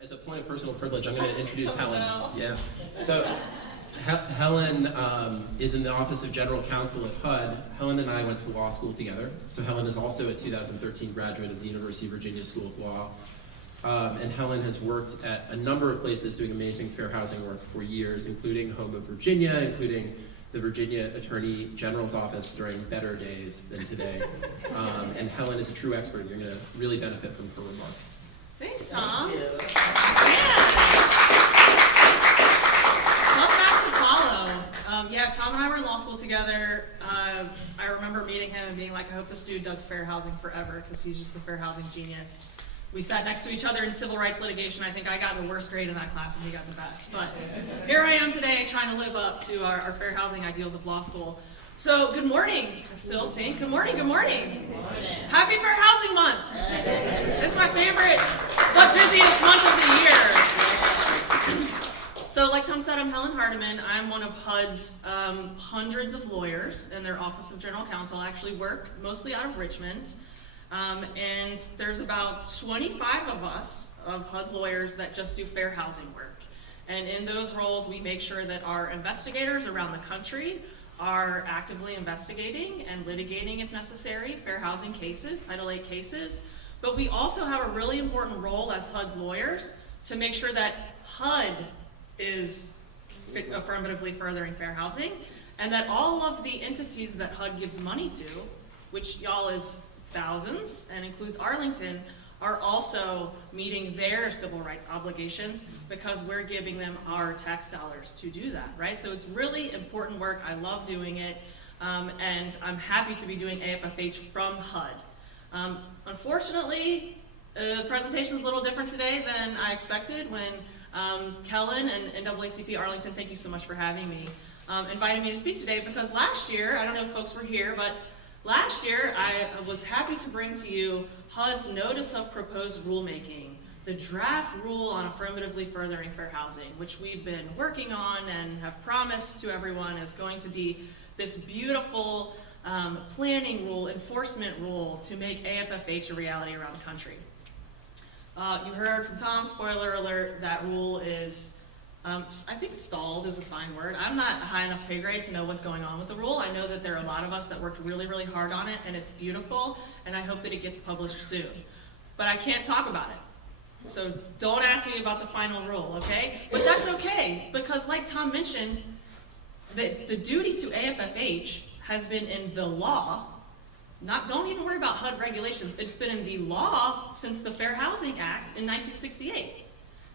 As a point of personal privilege, I'm going to introduce Helen. Yeah. So Helen is in the Office of General Counsel at HUD. Helen and I went to law school together. So Helen is also a 2013 graduate of the University of Virginia School of Law. And Helen has worked at a number of places doing amazing fair housing work for years, including Home of Virginia, including the Virginia Attorney General's office during better days than today. And Helen is a true expert. You're going to really benefit from her remarks. Thanks, Tom. Thank you. Yeah. Tough act to follow. Tom and I were in law school together. I remember meeting him and being like, I hope this dude does fair housing forever, because he's just a fair housing genius. We sat next to each other in civil rights litigation. I think I got the worst grade in that class and he got the best. But here I am today trying to live up to our fair housing ideals of law school. So good morning, I still think. Good morning, good morning. Good morning. Happy Fair Housing Month. It's my favorite, but busiest month of the year. So like Tom said, I'm Helen Hardiman. I'm one of HUD's hundreds of lawyers in their Office of General Counsel. I actually work mostly out of Richmond. And there's about 25 of us, of HUD lawyers, that just do fair housing work. And in those roles, we make sure that our investigators around the country are actively investigating and litigating, if necessary, fair housing cases, Title VIII cases. But we also have a really important role as HUD's lawyers to make sure that HUD is affirmatively furthering fair housing, and that all of the entities that HUD gives money to, which y'all is thousands and includes Arlington, are also meeting their civil rights obligations because we're giving them our tax dollars to do that, right? So it's really important work. I love doing it, and I'm happy to be doing AFFH from HUD. Unfortunately, the presentation is a little different today than I expected when Kellen and NAACP Arlington, thank you so much for having me, invited me to speak today, because last year, I don't know if folks were here, but last year, I was happy to bring to you HUD's Notice of Proposed Rulemaking, the draft rule on affirmatively furthering fair housing, which we've been working on and have promised to everyone is going to be this beautiful planning rule, enforcement rule to make AFFH a reality around the country. You heard from Tom, spoiler alert, that rule is I think stalled is a fine word. I'm not a high enough pay grade to know what's going on with the rule. I know that there are a lot of us that worked really, really hard on it, and it's beautiful, and I hope that it gets published soon. But I can't talk about it. So don't ask me about the final rule, okay? But that's okay, because like Tom mentioned, the duty to AFFH has been in the law. Don't even worry about HUD regulations. It's been in the law since the Fair Housing Act in 1968.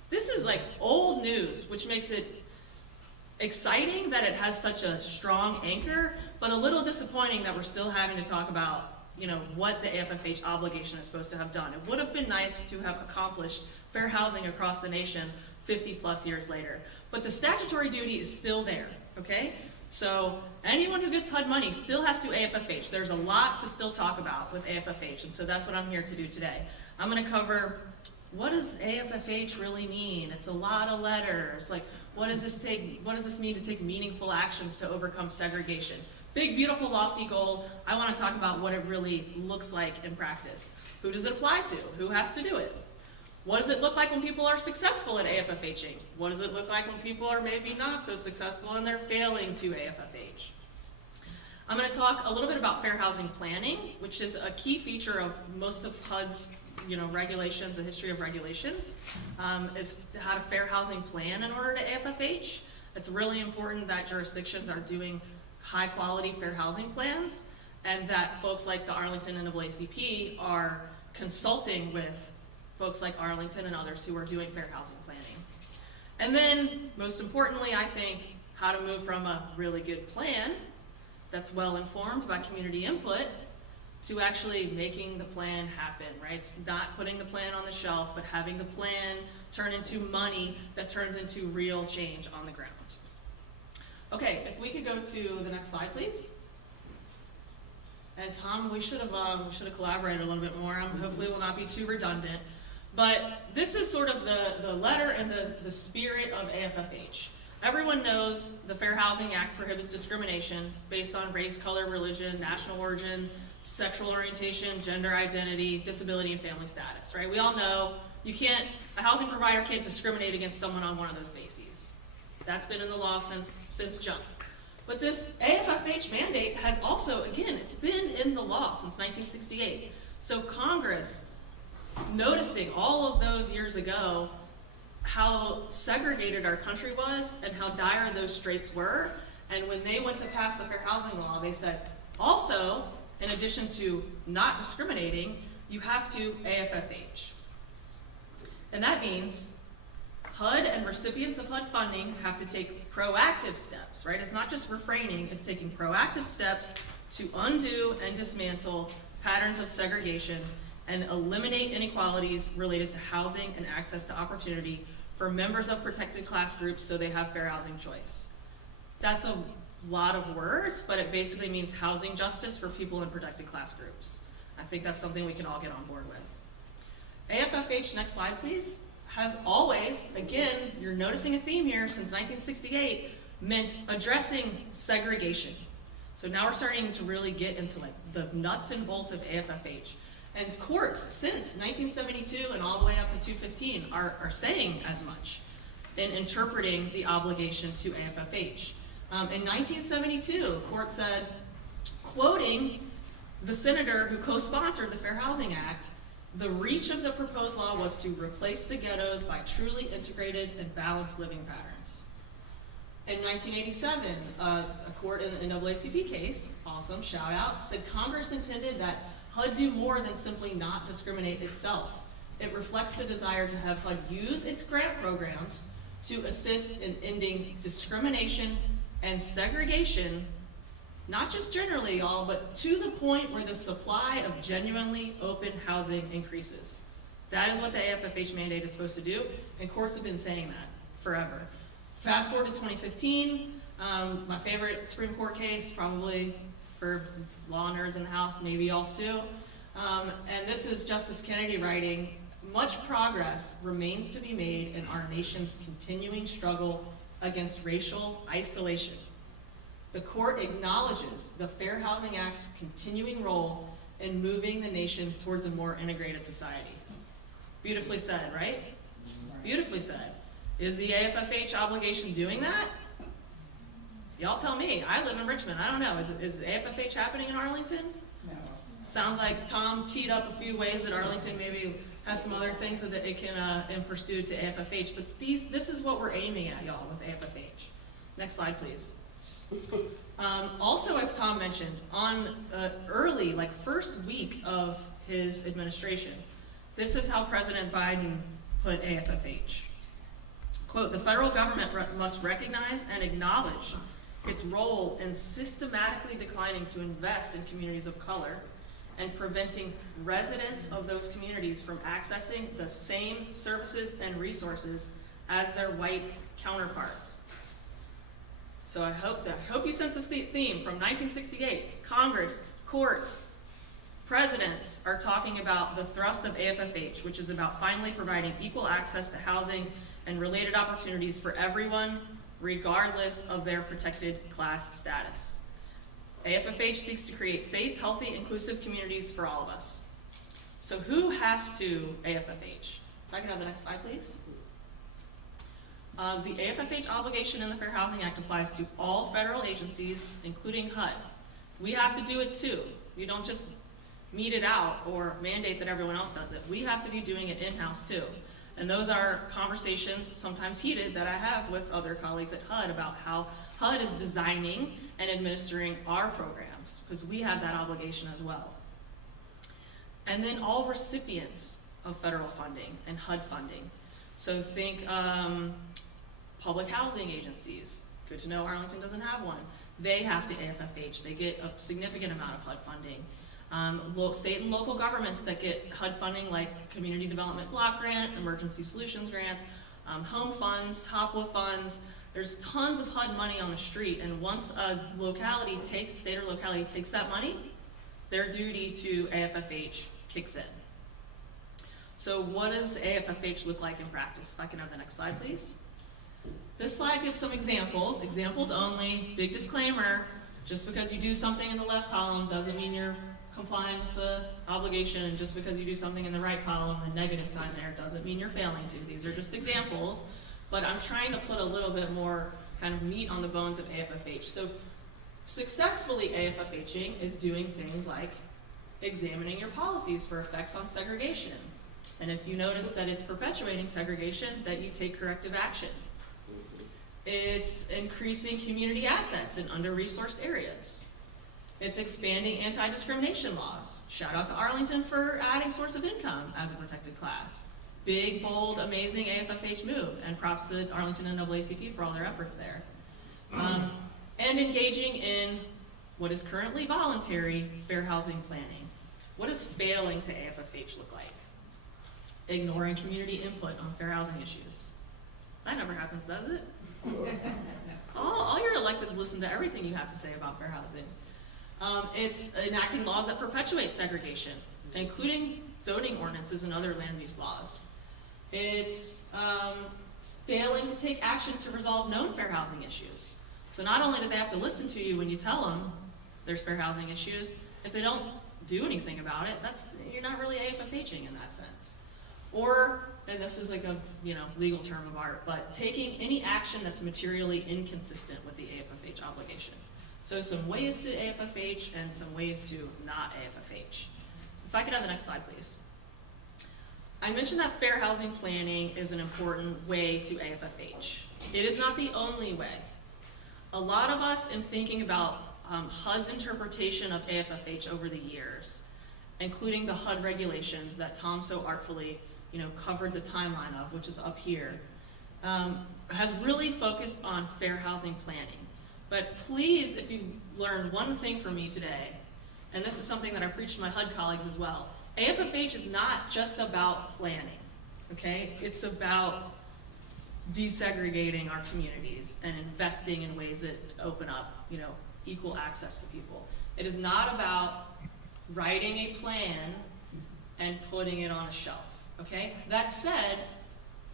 This is like old news, which makes it exciting that it has such a strong anchor, but a little disappointing that we're still having to talk about, what the AFFH obligation is supposed to have done. It would have been nice to have accomplished fair housing across the nation 50 plus years later. But the statutory duty is still there, okay? So anyone who gets HUD money still has to do AFFH. There's a lot to still talk about with AFFH, and so that's what I'm here to do today. I'm gonna cover, what does AFFH really mean? It's a lot of letters. Like, what does this mean to take meaningful actions to overcome segregation? Big, beautiful, lofty goal. I want to talk about what it really looks like in practice. Who does it apply to? Who has to do it? What does it look like when people are successful at AFFHing? What does it look like when people are maybe not so successful and they're failing to AFFH? I'm going to talk a little bit about fair housing planning, which is a key feature of most of HUD's regulations, the history of regulations, is how to fair housing plan in order to AFFH. It's really important that jurisdictions are doing high quality fair housing plans, and that folks like the Arlington NAACP are consulting with folks like Arlington and others who are doing fair housing planning. And then, most importantly, I think, how to move from a really good plan that's well informed by community input to actually making the plan happen, right? It's not putting the plan on the shelf, but having the plan turn into money that turns into real change on the ground. Okay, if we could go to the next slide, please. And Tom, we should have collaborated a little bit more. Hopefully it will not be too redundant. But this is sort of the letter and the spirit of AFFH. Everyone knows the Fair Housing Act prohibits discrimination based on race, color, religion, national origin, sexual orientation, gender identity, disability, and family status, right? We all know a housing provider can't discriminate against someone on one of those bases. That's been in the law since jump. But this AFFH mandate has also, again, it's been in the law since 1968. So Congress, noticing all of those years ago how segregated our country was and how dire those straits were, and when they went to pass the Fair Housing Law, they said, also, in addition to not discriminating, you have to AFFH. And that means HUD and recipients of HUD funding have to take proactive steps, right? It's not just refraining, it's taking proactive steps to undo and dismantle patterns of segregation and eliminate inequalities related to housing and access to opportunity for members of protected class groups so they have fair housing choice. That's a lot of words, but it basically means housing justice for people in protected class groups. I think that's something we can all get on board with. AFFH, next slide please, has always, again, you're noticing a theme here since 1968, meant addressing segregation. So now we're starting to really get into like the nuts and bolts of AFFH. And courts since 1972 and all the way up to 215 are saying as much in interpreting the obligation to AFFH. In 1972, court said, quoting the senator who co-sponsored the Fair Housing Act, the reach of the proposed law was to replace the ghettos by truly integrated and balanced living patterns. In 1987, a court in the NAACP case, awesome, shout out, said Congress intended that HUD do more than simply not discriminate itself. It reflects the desire to have HUD use its grant programs to assist in ending discrimination and segregation, not just generally, y'all, but to the point where the supply of genuinely open housing increases. That is what the AFFH mandate is supposed to do, and courts have been saying that forever. Fast forward to 2015, my favorite Supreme Court case, probably for law nerds in the house, maybe y'all too. And this is Justice Kennedy writing, much progress remains to be made in our nation's continuing struggle against racial isolation. The court acknowledges the Fair Housing Act's continuing role in moving the nation towards a more integrated society. Beautifully said, right? Beautifully said. Is the AFFH obligation doing that? Y'all tell me. I live in Richmond. I don't know. Is AFFH happening in Arlington? No. Sounds like Tom teed up a few ways that Arlington maybe has some other things that it can pursue to AFFH, but this is what we're aiming at, y'all, with AFFH. Next slide, please. Also, as Tom mentioned, on early, like first week of his administration, this is how President Biden put AFFH. Quote, the federal government must recognize and acknowledge its role in systematically declining to invest in communities of color and preventing residents of those communities from accessing the same services and resources as their white counterparts. So I hope you sense this theme from 1968. Congress, courts, presidents are talking about the thrust of AFFH, which is about finally providing equal access to housing and related opportunities for everyone, regardless of their protected class status. AFFH seeks to create safe, healthy, inclusive communities for all of us. So who has to AFFH? If I can have the next slide, please. The AFFH obligation in the Fair Housing Act applies to all federal agencies, including HUD. We have to do it too. You don't just mete it out or mandate that everyone else does it. We have to be doing it in-house too. And those are conversations, sometimes heated, that I have with other colleagues at HUD about how HUD is designing and administering our programs, because we have that obligation as well. And then all recipients of federal funding and HUD funding. So think public housing agencies. Good to know Arlington doesn't have one. They have to AFFH. They get a significant amount of HUD funding. State and local governments that get HUD funding, like Community Development Block Grant, Emergency Solutions Grants, home funds, HOPWA funds. There's tons of HUD money on the street, and once a locality takes, state or locality takes that money, their duty to AFFH kicks in. So what does AFFH look like in practice? If I can have the next slide, please. This slide gives some examples only. Big disclaimer, just because you do something in the left column doesn't mean you're complying with the obligation, and just because you do something in the right column, the negative sign there doesn't mean you're failing to. These are just examples, but I'm trying to put a little bit more kind of meat on the bones of AFFH. So successfully AFFHing is doing things like examining your policies for effects on segregation. And if you notice that it's perpetuating segregation, that you take corrective action. It's increasing community assets in under-resourced areas. It's expanding anti-discrimination laws. Shout out to Arlington for adding source of income as a protected class. Big, bold, amazing AFFH move, and props to Arlington NAACP for all their efforts there. And engaging in what is currently voluntary fair housing planning. What does failing to AFFH look like? Ignoring community input on fair housing issues. That never happens, does it? All your electeds listen to everything you have to say about fair housing. It's enacting laws that perpetuate segregation, including zoning ordinances and other land use laws. It's failing to take action to resolve known fair housing issues. So not only do they have to listen to you when you tell them there's fair housing issues, if they don't do anything about it, you're not really AFFHing in that sense. Or, and this is like a legal term of art, but taking any action that's materially inconsistent with the AFFH obligation. So some ways to AFFH and some ways to not AFFH. If I could have the next slide, please. I mentioned that fair housing planning is an important way to AFFH. It is not the only way. A lot of us, in thinking about HUD's interpretation of AFFH over the years, including the HUD regulations that Tom so artfully covered the timeline of, which is up here, has really focused on fair housing planning. But please, if you learn one thing from me today, and this is something that I preach to my HUD colleagues as well, AFFH is not just about planning, okay? It's about desegregating our communities and investing in ways that open up, equal access to people. It is not about writing a plan and putting it on a shelf, okay? That said,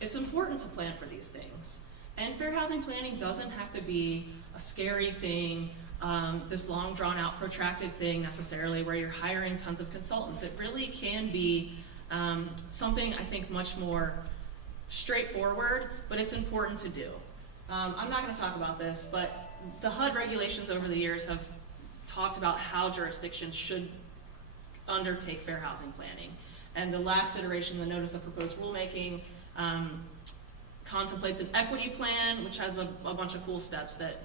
it's important to plan for these things. And fair housing planning doesn't have to be a scary thing, this long drawn out protracted thing necessarily where you're hiring tons of consultants. It really can be something I think much more straightforward, but it's important to do. I'm not going to talk about this, but the HUD regulations over the years have talked about how jurisdictions should undertake fair housing planning. And the last iteration, the Notice of Proposed Rulemaking, contemplates an equity plan, which has a bunch of cool steps that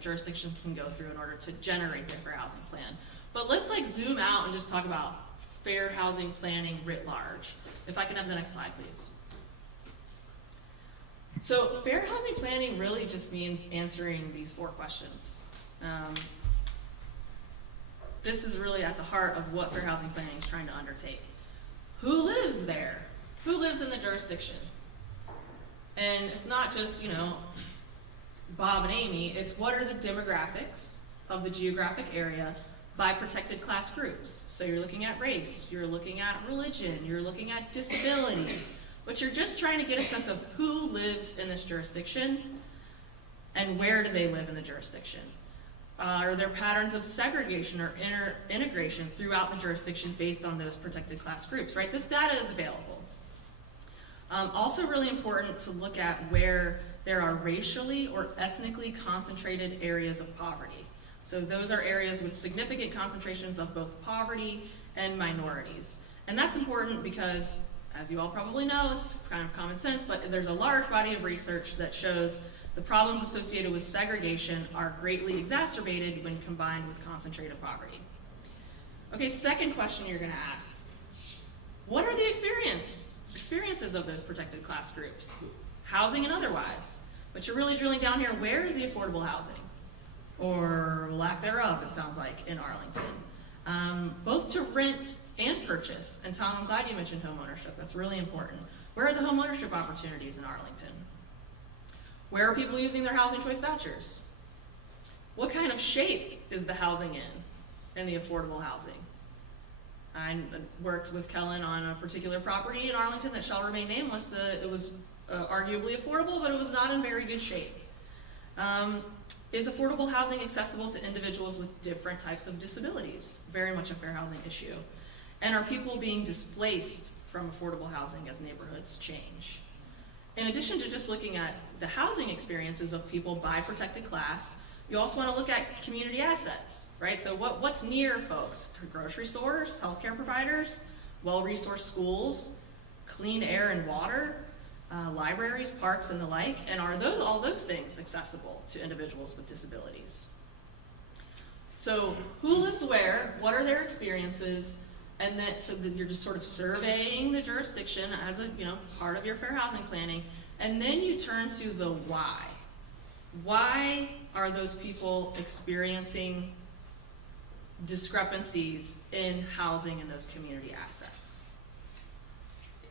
jurisdictions can go through in order to generate their fair housing plan. But let's zoom out and just talk about fair housing planning writ large. If I can have the next slide, please. So fair housing planning really just means answering these 4 questions. This is really at the heart of what fair housing planning is trying to undertake. Who lives there? Who lives in the jurisdiction? And it's not just, Bob and Amy, it's what are the demographics of the geographic area by protected class groups. So you're looking at race, you're looking at religion, you're looking at disability, but you're just trying to get a sense of who lives in this jurisdiction and where do they live in the jurisdiction. Are there patterns of segregation or integration throughout the jurisdiction based on those protected class groups, right? This data is available. Also really important to look at where there are racially or ethnically concentrated areas of poverty. So those are areas with significant concentrations of both poverty and minorities. And that's important because, as you all probably know, it's kind of common sense, but there's a large body of research that shows the problems associated with segregation are greatly exacerbated when combined with concentrated poverty. Okay, second question you're gonna ask. What are the experiences of those protected class groups? Housing and otherwise. But you're really drilling down here, where is the affordable housing? Or lack thereof, it sounds like, in Arlington. Both to rent and purchase. And Tom, I'm glad you mentioned homeownership. That's really important. Where are the homeownership opportunities in Arlington? Where are people using their housing choice vouchers? What kind of shape is the housing in the affordable housing? I worked with Kellen on a particular property in Arlington that shall remain nameless. It was arguably affordable, but it was not in very good shape. Is affordable housing accessible to individuals with different types of disabilities? Very much a fair housing issue. And are people being displaced from affordable housing as neighborhoods change? In addition to just looking at the housing experiences of people by protected class, you also want to look at community assets, right? So what's near folks? Grocery stores, healthcare providers, well-resourced schools, clean air and water, libraries, parks, and the like, and are all those things accessible to individuals with disabilities? So who lives where, what are their experiences, and then so that you're just sort of surveying the jurisdiction as a part of your fair housing planning, and then you turn to the why. Why are those people experiencing discrepancies in housing in those community assets?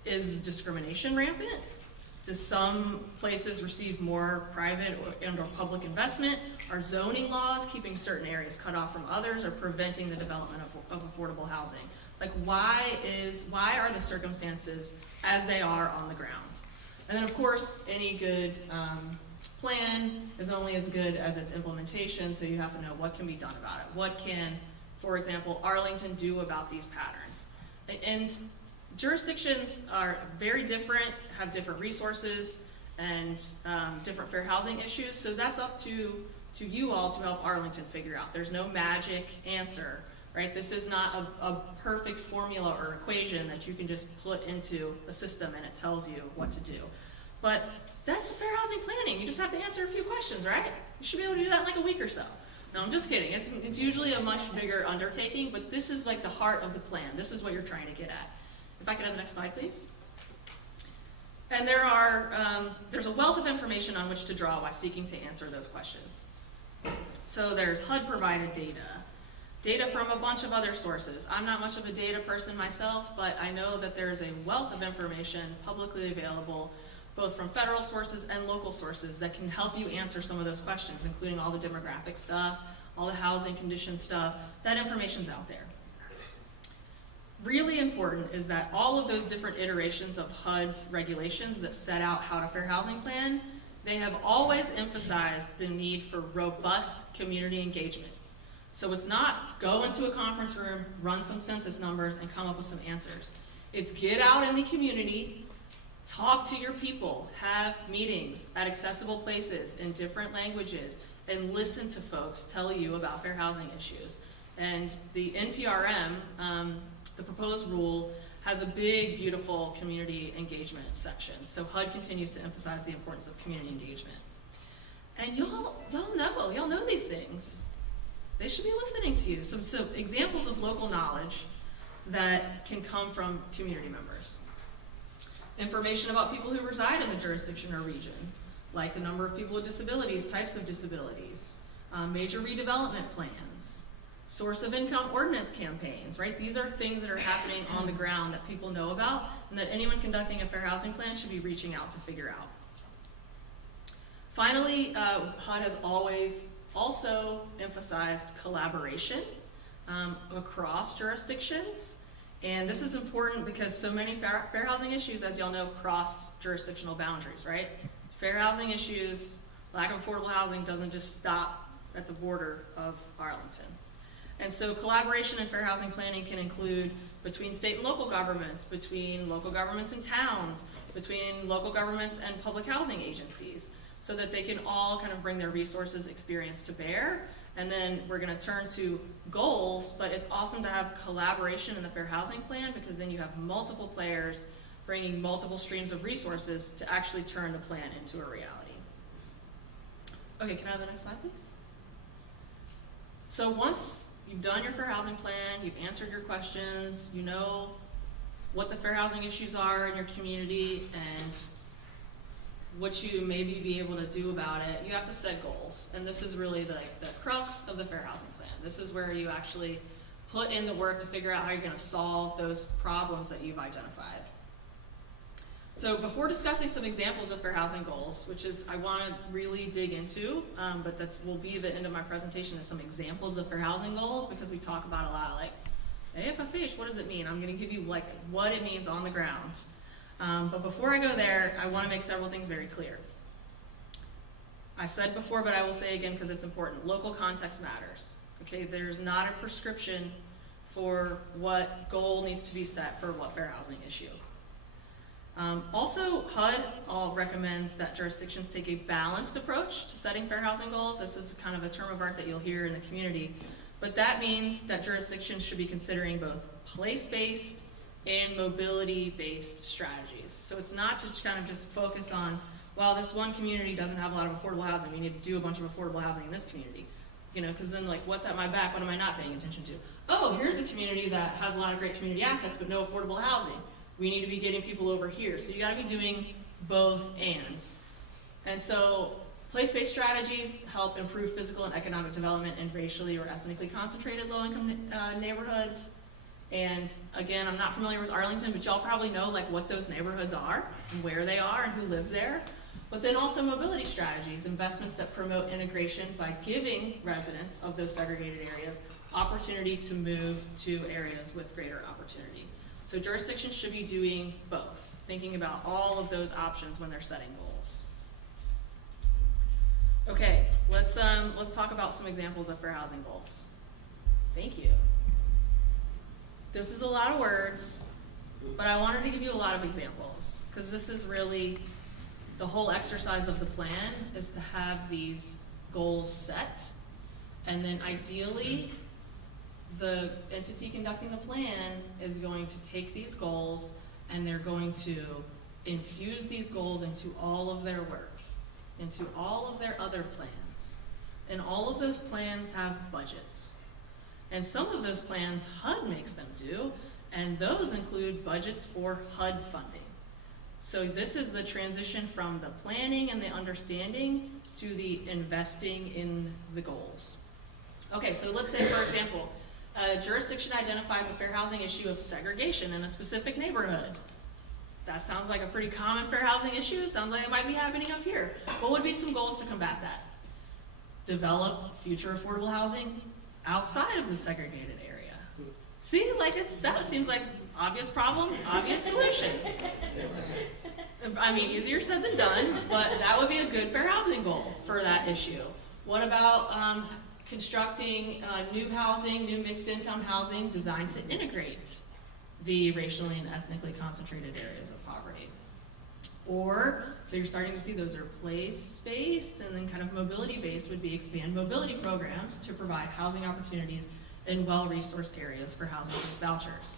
Is discrimination rampant? Do some places receive more private or public investment? Are zoning laws keeping certain areas cut off from others or preventing the development of affordable housing? Like, why are the circumstances as they are on the ground? And then, of course, any good plan is only as good as its implementation, so you have to know what can be done about it. What can, for example, Arlington do about these patterns? And jurisdictions are very different, have different resources, and different fair housing issues, so that's up to you all to help Arlington figure out. There's no magic answer, right? This is not a perfect formula or equation that you can just put into a system and it tells you what to do. But that's fair housing planning. You just have to answer a few questions, right? You should be able to do that in like a week or so. No, I'm just kidding. It's usually a much bigger undertaking, but this is like the heart of the plan. This is what you're trying to get at. If I could have the next slide, please. And there's a wealth of information on which to draw while seeking to answer those questions. So there's HUD provided data from a bunch of other sources. I'm not much of a data person myself, but I know that there's a wealth of information publicly available, both from federal sources and local sources, that can help you answer some of those questions, including all the demographic stuff, all the housing condition stuff. That information's out there. Really important is that all of those different iterations of HUD's regulations that set out how to fair housing plan, they have always emphasized the need for robust community engagement. So it's not go into a conference room, run some census numbers, and come up with some answers. It's get out in the community, talk to your people, have meetings at accessible places in different languages, and listen to folks tell you about fair housing issues. And the NPRM, the proposed rule, has a big, beautiful community engagement section. So HUD continues to emphasize the importance of community engagement. And y'all know these things. They should be listening to you. Some examples of local knowledge that can come from community members. Information about people who reside in the jurisdiction or region, like the number of people with disabilities, types of disabilities, major redevelopment plans, source of income ordinance campaigns, right? These are things that are happening on the ground that people know about and that anyone conducting a fair housing plan should be reaching out to figure out. Finally, HUD has always also emphasized collaboration across jurisdictions. And this is important because so many fair housing issues, as y'all know, cross jurisdictional boundaries, right? Fair housing issues, lack of affordable housing doesn't just stop at the border of Arlington. And so collaboration in fair housing planning can include between state and local governments, between local governments and towns, between local governments and public housing agencies, so that they can all kind of bring their resources, experience to bear. And then we're going to turn to goals, but it's awesome to have collaboration in the fair housing plan because then you have multiple players bringing multiple streams of resources to actually turn the plan into a reality. Okay, can I have the next slide, please? So once you've done your fair housing plan, you've answered your questions, you know what the fair housing issues are in your community and what you maybe be able to do about it, you have to set goals. And this is really the crux of the fair housing plan. This is where you actually put in the work to figure out how you're going to solve those problems that you've identified. So before discussing some examples of fair housing goals, which is I want to really dig into, but that will be the end of my presentation, is some examples of fair housing goals, because we talk about a lot like AFFH, what does it mean? I'm going to give you like what it means on the ground. But before I go there, I want to make several things very clear. I said before, but I will say again because it's important, local context matters. Okay, there's not a prescription for what goal needs to be set for what fair housing issue. Also, HUD recommends that jurisdictions take a balanced approach to setting fair housing goals. This is kind of a term of art that you'll hear in the community. But that means that jurisdictions should be considering both place-based and mobility-based strategies. So it's not to kind of just focus on, well, this one community doesn't have a lot of affordable housing. We need to do a bunch of affordable housing in this community. You know, because then like, what's at my back? What am I not paying attention to? Oh, here's a community that has a lot of great community assets, but no affordable housing. We need to be getting people over here. So you gotta be doing both and. And so place-based strategies help improve physical and economic development in racially or ethnically concentrated low-income neighborhoods. And again, I'm not familiar with Arlington, but y'all probably know like what those neighborhoods are and where they are and who lives there. But then also mobility strategies, investments that promote integration by giving residents of those segregated areas opportunity to move to areas with greater opportunity. So jurisdictions should be doing both, thinking about all of those options when they're setting goals. Okay, let's talk about some examples of fair housing goals. Thank you. This is a lot of words, but I wanted to give you a lot of examples because this is really the whole exercise of the plan is to have these goals set, and then ideally the entity conducting the plan is going to take these goals and they're going to infuse these goals into all of their work, into all of their other plans. And all of those plans have budgets. And some of those plans HUD makes them do, and those include budgets for HUD funding. So this is the transition from the planning and the understanding to the investing in the goals. Okay, so let's say, for example, a jurisdiction identifies a fair housing issue of segregation in a specific neighborhood. That sounds like a pretty common fair housing issue. Sounds like it might be happening up here. What would be some goals to combat that? Develop future affordable housing outside of the segregated area. See, like that seems like obvious problem, obvious solution. I mean, easier said than done, but that would be a good fair housing goal for that issue. What about constructing new housing, new mixed income housing designed to integrate the racially and ethnically concentrated areas of poverty? Or, so you're starting to see those are place-based, and then kind of mobility-based would be expand mobility programs to provide housing opportunities in well-resourced areas for housing choice vouchers.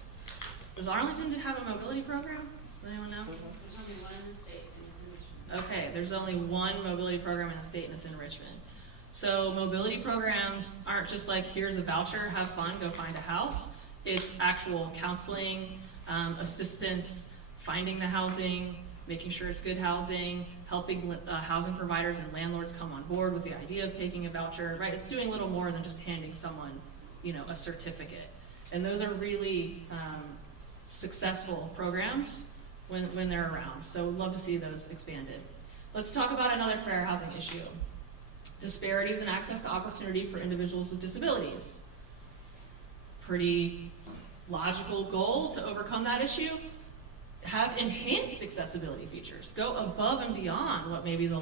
Does Arlington have a mobility program? Does anyone know? There's only one in the state, and it's in Richmond. Okay, there's only one mobility program in the state, and it's in Richmond. So mobility programs aren't just like, here's a voucher, have fun, go find a house. It's actual counseling, assistance, finding the housing, making sure it's good housing, helping housing providers and landlords come on board with the idea of taking a voucher, right? It's doing a little more than just handing someone, you know, a certificate. And those are really successful programs when they're around. So we'd love to see those expanded. Let's talk about another fair housing issue. Disparities in access to opportunity for individuals with disabilities. Pretty logical goal to overcome that issue. Have enhanced accessibility features. Go above and beyond what maybe the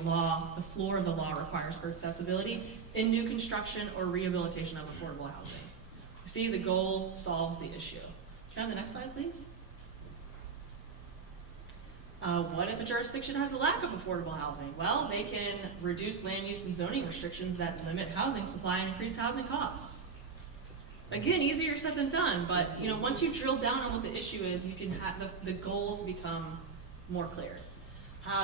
floor of the law requires for accessibility in new construction or rehabilitation of affordable housing. See, the goal solves the issue. Can I have the next slide, please? What if a jurisdiction has a lack of affordable housing? Well, they can reduce land use and zoning restrictions that limit housing supply and increase housing costs. Again, easier said than done, but you know, once you drill down on what the issue is, you can have the goals become more clear.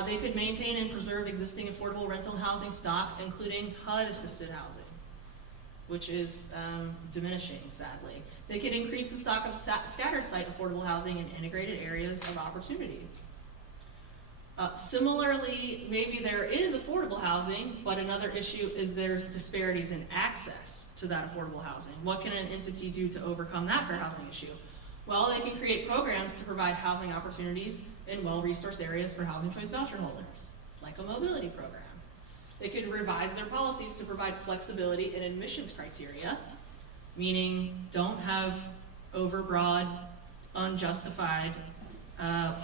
They could maintain and preserve existing affordable rental housing stock, including HUD-assisted housing, which is diminishing, sadly. They could increase the stock of scattered site affordable housing in integrated areas of opportunity. Similarly, maybe there is affordable housing, but another issue is there's disparities in access to that affordable housing. What can an entity do to overcome that fair housing issue? Well, they can create programs to provide housing opportunities in well-resourced areas for housing choice voucher holders, like a mobility program. They could revise their policies to provide flexibility in admissions criteria, meaning don't have overbroad, unjustified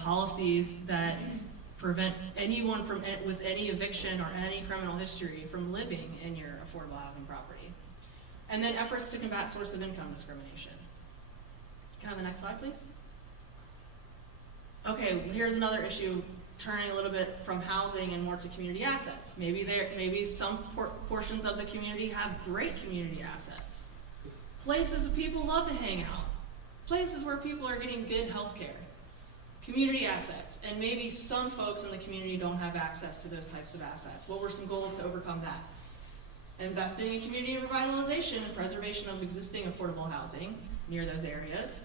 policies that prevent anyone from with any eviction or any criminal history from living in your affordable housing property. And then efforts to combat source of income discrimination. Can I have the next slide, please? Okay, here's another issue, turning a little bit from housing and more to community assets. Maybe some portions of the community have great community assets. Places where people love to hang out. Places where people are getting good health care. Community assets. And maybe some folks in the community don't have access to those types of assets. What were some goals to overcome that? Investing in community revitalization and preservation of existing affordable housing near those areas.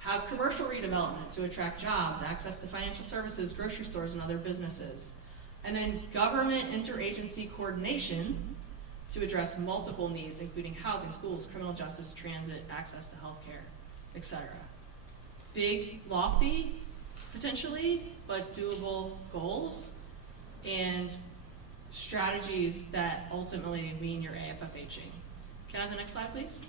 Have commercial redevelopment to attract jobs, access to financial services, grocery stores, and other businesses. And then government interagency coordination to address multiple needs, including housing, schools, criminal justice, transit, access to healthcare, etc. Big, lofty, potentially, but doable goals and strategies that ultimately mean you're AFFHing. Can I have the next slide, please?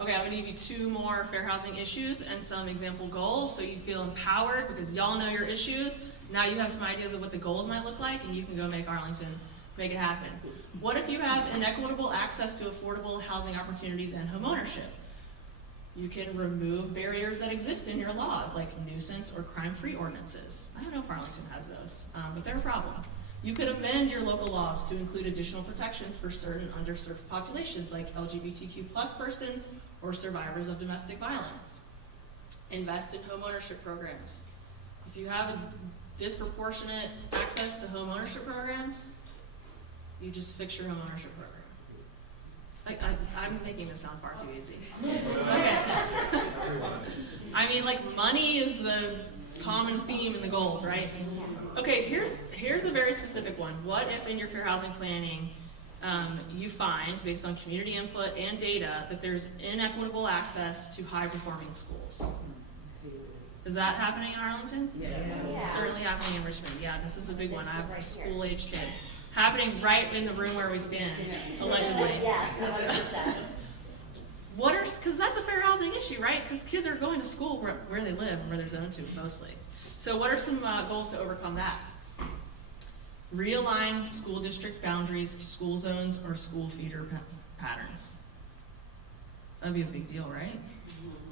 Okay, I'm gonna give you 2 more fair housing issues and some example goals so you feel empowered because y'all know your issues. Now you have some ideas of what the goals might look like and you can go make Arlington make it happen. What if you have inequitable access to affordable housing opportunities and homeownership? You can remove barriers that exist in your laws, like nuisance or crime-free ordinances. I don't know if Arlington has those, but they're a problem. You could amend your local laws to include additional protections for certain underserved populations, like LGBTQ+ persons or survivors of domestic violence. Invest in homeownership programs. If you have a disproportionate access to homeownership programs, you just fix your homeownership program. I'm making this sound far too easy. Okay. I mean, like, money is the common theme in the goals, right? Okay, here's a very specific one. What if in your fair housing planning you find, based on community input and data, that there's inequitable access to high-performing schools? Is that happening in Arlington? Yes. It's certainly happening in Richmond. Yeah, this is a big one. I have a school-age kid. Happening right in the room where we stand, allegedly. Yes, 100%. Because that's a fair housing issue, right? Because kids are going to school where they live and where they're zoned to, mostly. So what are some goals to overcome that? Realign school district boundaries, school zones, or school feeder patterns. That'd be a big deal, right?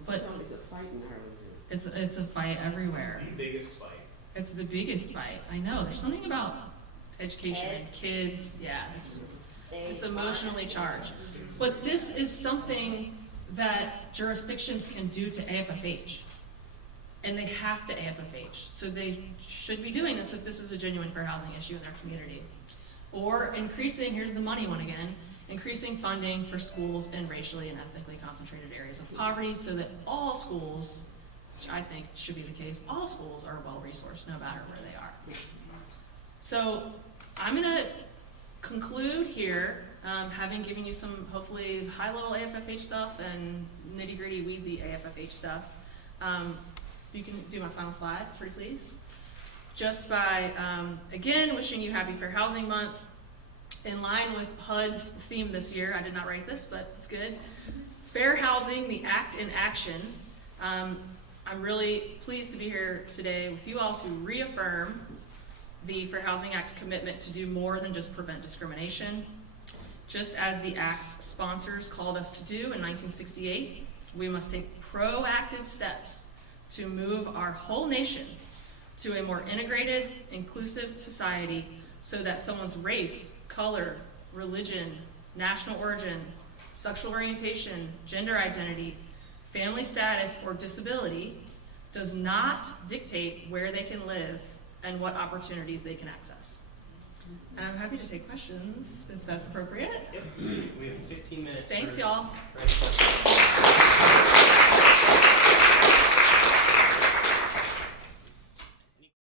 But It's a fight in Arlington. it's a fight everywhere. The biggest fight. It's the biggest fight. I know. There's something about education and kids. Yeah, it's emotionally charged. But this is something that jurisdictions can do to AFFH. And they have to AFFH. So they should be doing this if this is a genuine fair housing issue in their community. Or increasing, here's the money one again, increasing funding for schools in racially and ethnically concentrated areas of poverty so that all schools, which I think should be the case, all schools are well-resourced no matter where they are. So I'm gonna conclude here, having given you some hopefully high-level AFFH stuff and nitty-gritty weedsy AFFH stuff. You can do my final slide, pretty please. Just by, again, wishing you happy Fair Housing Month. In line with HUD's theme this year, I did not write this, but it's good. Fair Housing, the Act in Action. I'm really pleased to be here today with you all to reaffirm the Fair Housing Act's commitment to do more than just prevent discrimination. Just as the Act's sponsors called us to do in 1968, we must take proactive steps to move our whole nation to a more integrated, inclusive society so that someone's race, color, religion, national origin, sexual orientation, gender identity, family status, or disability does not dictate where they can live and what opportunities they can access. And I'm happy to take questions if that's appropriate. Yep. We have 15 minutes. Thanks, y'all. for any questions.